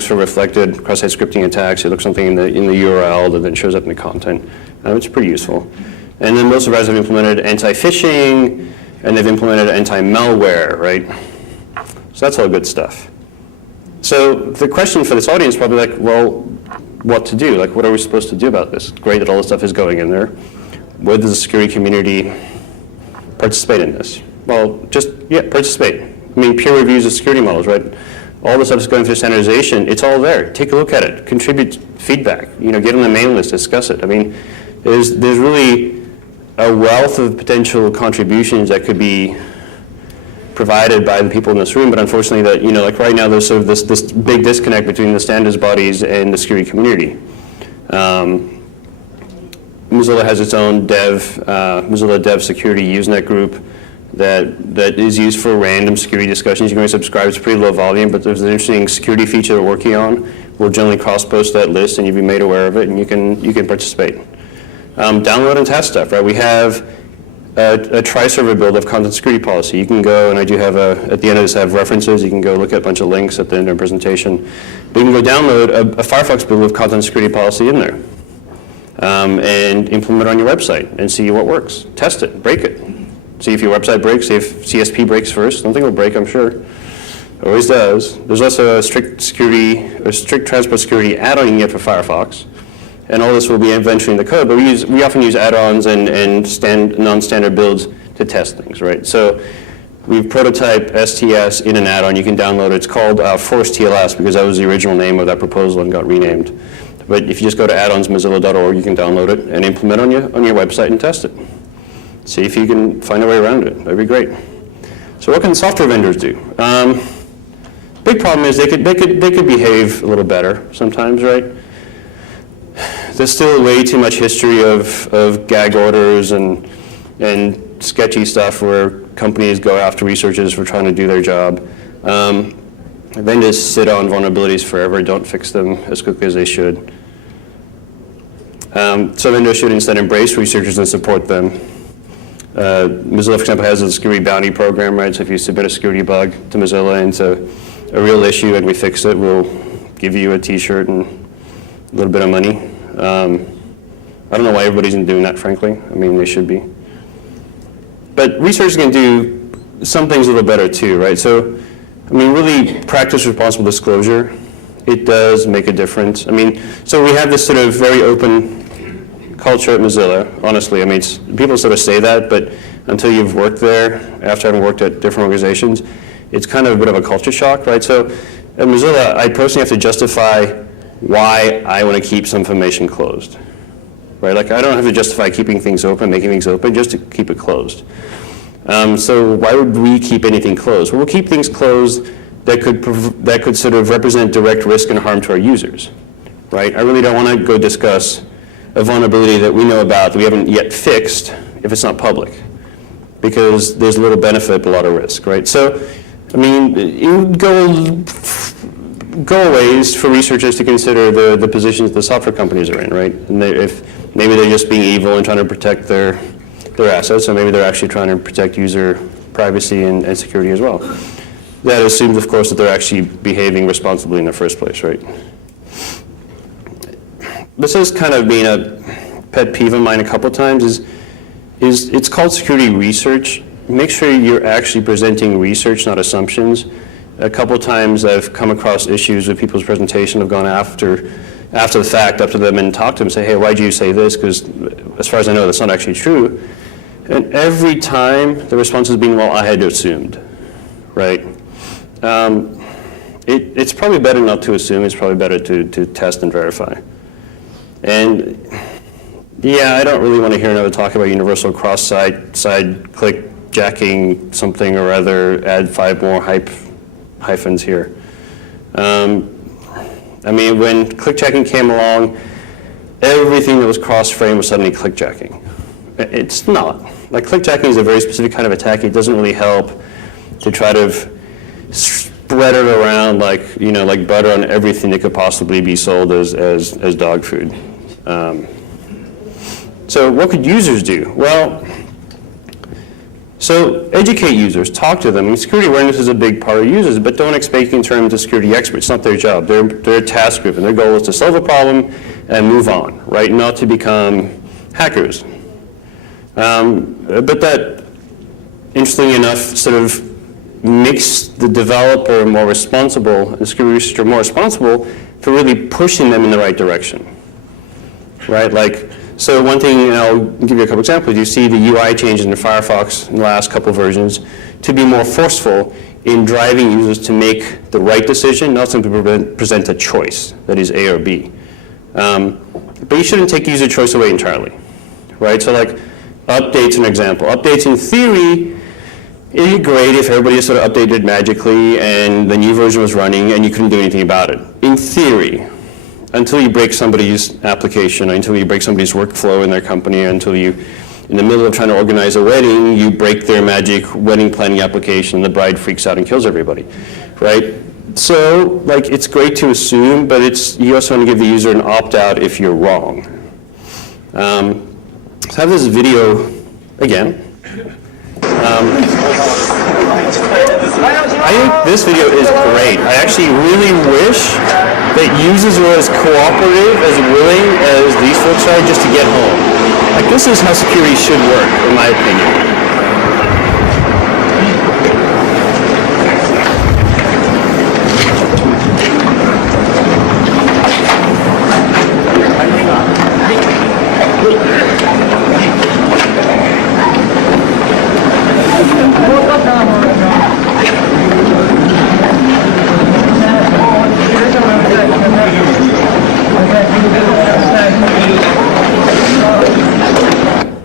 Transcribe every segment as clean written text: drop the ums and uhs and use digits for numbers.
looks for reflected cross-site scripting attacks. It looks something in the URL that then shows up in the content. It's pretty useful. And then most of us have implemented anti-phishing, and they've implemented anti-malware, right? So that's all good stuff. So the question for this audience is probably like, well, what to do? Like, what are we supposed to do about this? Great that all this stuff is going in there. Where does the security community participate in this? Well, just, yeah, participate. I mean, peer reviews of security models, right? All the stuff is going through standardization. It's all there. Take a look at it. Contribute feedback. You know, get on the mailing list, discuss it. I mean, there's really a wealth of potential contributions that could be provided by the people in this room, but unfortunately that, you know, like right now there's sort of this big disconnect between the standards bodies and the security community. Mozilla has its own Mozilla Dev Security Usenet group that is used for random security discussions. You can subscribe. It's pretty low volume, but there's an interesting security feature we're working on. We'll generally cross-post that list, and you'll be made aware of it, and you can participate. Download and test stuff, right? We have a tri-server build of content security policy. You can go, and I do have at the end of this I have references. You can go look at a bunch of links at the end of the presentation. But you can go download a Firefox build of content security policy in there. And implement it on your website and see what works. Test it, break it. See if your website breaks, see if CSP breaks first. Nothing will break, I'm sure. It always does. There's also a strict transport security add-on you can get for Firefox. And all this will be eventually in the code, but we often use add-ons and non-standard builds to test things, right? So we've prototyped STS in an add-on. You can download it. It's called Force TLS because that was the original name of that proposal and got renamed. But if you just go to addons.mozilla.org, you can download it and implement it on your website and test it. See if you can find a way around it. That'd be great. So what can software vendors do? Big problem is they could behave a little better sometimes, right? There's still way too much history of gag orders and sketchy stuff where companies go after researchers for trying to do their job. Vendors sit on vulnerabilities forever, don't fix them as quickly as they should. So vendors should instead embrace researchers and support them. Mozilla, for example, has a security bounty program, right? So if you submit a security bug to Mozilla and it's a real issue and we fix it, we'll give you a t-shirt and a little bit of money. I don't know why everybody isn't doing that, frankly. I mean, they should be. But researchers can do some things a little better too, right? So, I mean, really practice responsible disclosure. It does make a difference. I mean, so we have this sort of very open culture at Mozilla, honestly. I mean, people sort of say that, but until you've worked there, after having worked at different organizations, it's kind of a bit of a culture shock, right? So at Mozilla, I personally have to justify why I want to keep some information closed, right? Like, I don't have to justify keeping things open, making things open, just to keep it closed. So why would we keep anything closed? Well, we'll keep things closed that could sort of represent direct risk and harm to our users, right? I really don't want to go discuss a vulnerability that we know about that we haven't yet fixed if it's not public, because there's little benefit but a lot of risk, right? So, I mean, it would go a ways for researchers to consider the positions the software companies are in, right? And if maybe they're just being evil and trying to protect their assets, or maybe they're actually trying to protect user privacy and security as well. That assumes, of course, that they're actually behaving responsibly in the first place, right? This has kind of been a pet peeve of mine a couple times, is it's called security research. Make sure you're actually presenting research, not assumptions. A couple times I've come across issues with people's presentation. I've gone after the fact up to them and talked to them and say, hey, why'd you say this? Because as far as I know, that's not actually true. And every time the response has been, well, I had assumed, right? It's probably better not to assume. It's probably better to test and verify. And yeah, I don't really want to hear another talk about universal cross-site click jacking something or other, add 5 more hyphens here. I mean, when click jacking came along, everything that was cross-frame was suddenly click jacking. It's not. Like, click jacking is a very specific kind of attack. It doesn't really help to try to spread it around like, you know, like butter on everything that could possibly be sold as dog food. So what could users do? Well, So educate users, talk to them. I mean, security awareness is a big part of users, but don't expect you can turn them into security experts. It's not their job. They're a task group, and their goal is to solve a problem and move on, right? Not to become hackers. But that, interestingly enough, sort of makes the developer more responsible, and the security researcher more responsible for really pushing them in the right direction, right? Like, so one thing, and I'll give you a couple examples. You see the UI changes in Firefox in the last couple versions to be more forceful in driving users to make the right decision, not simply present a choice that is A or B. But you shouldn't take user choice away entirely, right? So like updates, an example. Updates in theory, it'd be great if everybody just sort of updated magically and the new version was running and you couldn't do anything about it. In theory, until you break somebody's application, until you break somebody's workflow in their company, until you, in the middle of trying to organize a wedding, you break their magic wedding planning application, the bride freaks out and kills everybody, right? So, like, it's great to assume, but you also want to give the user an opt-out if you're wrong. So I have this video, again. I think this video is great. I actually really wish that users were as cooperative, as willing as these folks are just to get home. Like, this is how security should work, in my opinion.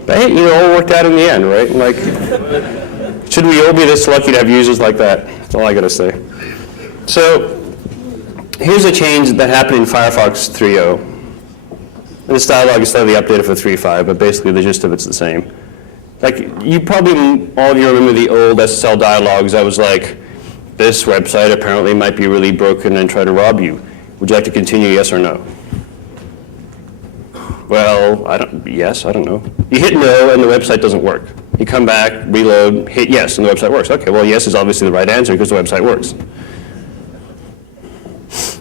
But hey, it all worked out in the end, right? Like, should we all be this lucky to have users like that? That's all I gotta say. So, here's a change that happened in Firefox 3.0. And this dialog is slightly updated for 3.5, but basically the gist of it's the same. Like, you probably, all of you remember the old SSL dialogues that was like, this website apparently might be really broken and try to rob you. Would you like to continue, yes or no? Well, I don't know. You hit no and the website doesn't work. You come back, reload, hit yes, and the website works. Okay, well, yes is obviously the right answer because the website works.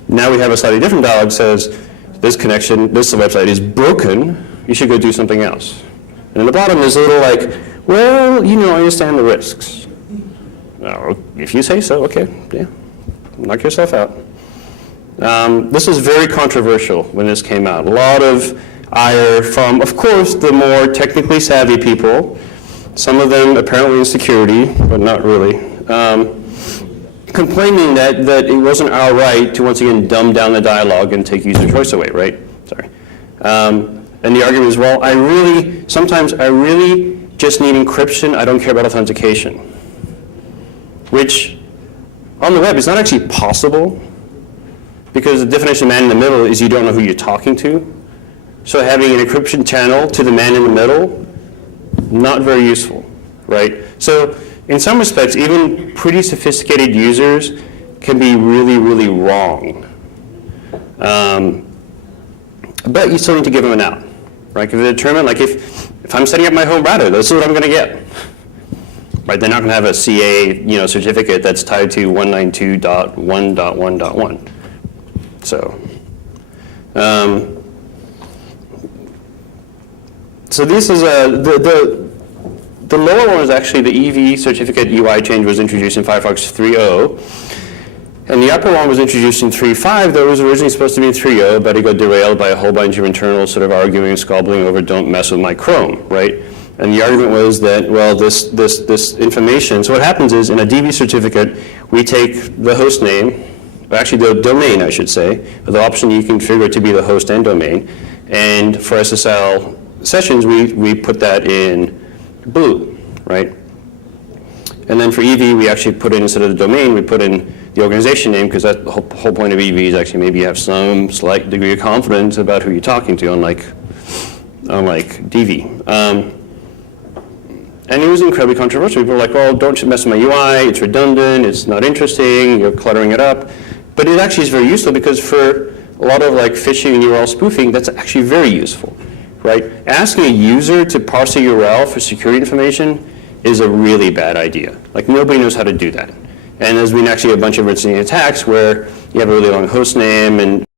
Now we have a slightly different dialog that says, this website is broken, you should go do something else. And in the bottom there's a little like, well, I understand the risks. Oh, if you say so, okay, yeah, knock yourself out. This was very controversial when this came out. A lot of ire from, of course, the more technically savvy people, some of them apparently in security, but not really, complaining that it wasn't our right to once again dumb down the dialogue and take user choice away, right? Sorry. And the argument is, well, sometimes I really just need encryption, I don't care about authentication. Which, on the web, is not actually possible, because the definition of man in the middle is you don't know who you're talking to. So having an encryption channel to the man in the middle, not very useful, right? So in some respects, even pretty sophisticated users can be really, really wrong. But you still need to give them an out, right? If they determine, like if I'm setting up my home router, this is what I'm going to get. Right, they're not going to have a CA, certificate that's tied to 192.1.1.1. So, so this is the lower one is actually the EV certificate UI change was introduced in Firefox 3.0, and the upper one was introduced in 3.5. That was originally supposed to be in 3.0, but it got derailed by a whole bunch of internals sort of arguing, squabbling over "don't mess with my Chrome," right? And the argument was that, well, this information, so what happens is in a DB certificate, we take the host name, or actually the domain, I should say, the option you configure to be the host and domain, and for SSL sessions, we put that in blue, right? And then for EV, we actually put in, instead of the domain, we put in the organization name, because that's the whole point of EV is actually maybe you have some slight degree of confidence about who you're talking to, unlike DV. And it was incredibly controversial. People were like, well, don't mess with my UI, it's redundant, it's not interesting, you're cluttering it up. But it actually is very useful because for a lot of phishing and URL spoofing, that's actually very useful, right? Asking a user to parse a URL for security information is a really bad idea. Like, nobody knows how to do that. And there's been actually a bunch of interesting attacks where you have a really long host name and